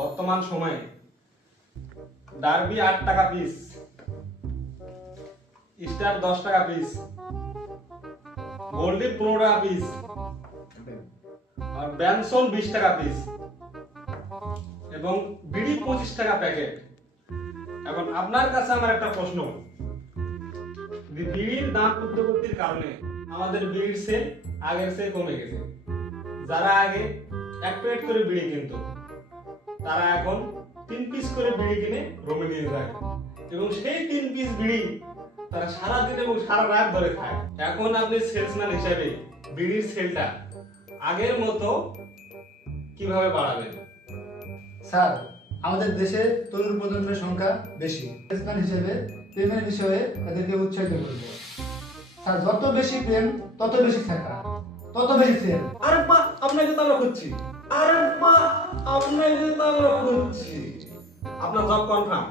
বর্তমান সময়ে ডার্বি আট টাকা পিস স্টার দশ টাকা পিস গোল্ডি পনেরো টাকা পিস আর ব্যানসন বিশ টাকা পিস এবং বিড়ি পঁচিশ টাকা প্যাকেট এখন আপনার কাছে আমার একটা প্রশ্ন। বিড়ির দাম উদ্যোগতির কারণে আমাদের বিড়ির সেল আগের চেয়ে কমে গেছে। যারা আগে এক প্লেট করে বিড়ি কিনতো তারা এখন তিন পিস করে বিড়ি কিনে রোমে নিয়ে যায়। এবং সেই তিন পিস বিড়ি তারা সারা দিন এবং সারা রাত ধরে খায়। এখন আপনি সেলসম্যান হিসেবে বিড়ির সেলটা আগের মতো কীভাবে বাড়াবেন? স্যার আমাদের দেশে তরুণ প্রজন্মের সংখ্যা বেশি। বিজনেসম্যান হিসেবে প্রেমের বিষয়ে তাদেরকে উৎসাহিত করব। স্যার যত বেশি প্রেম তত বেশি শেখা তত বেশি সেল আরে মা আপনাকে তো আমরা খুঁজছি। আরে মা আপনাকে খুঁজছি। আপনার জব কনফার্ম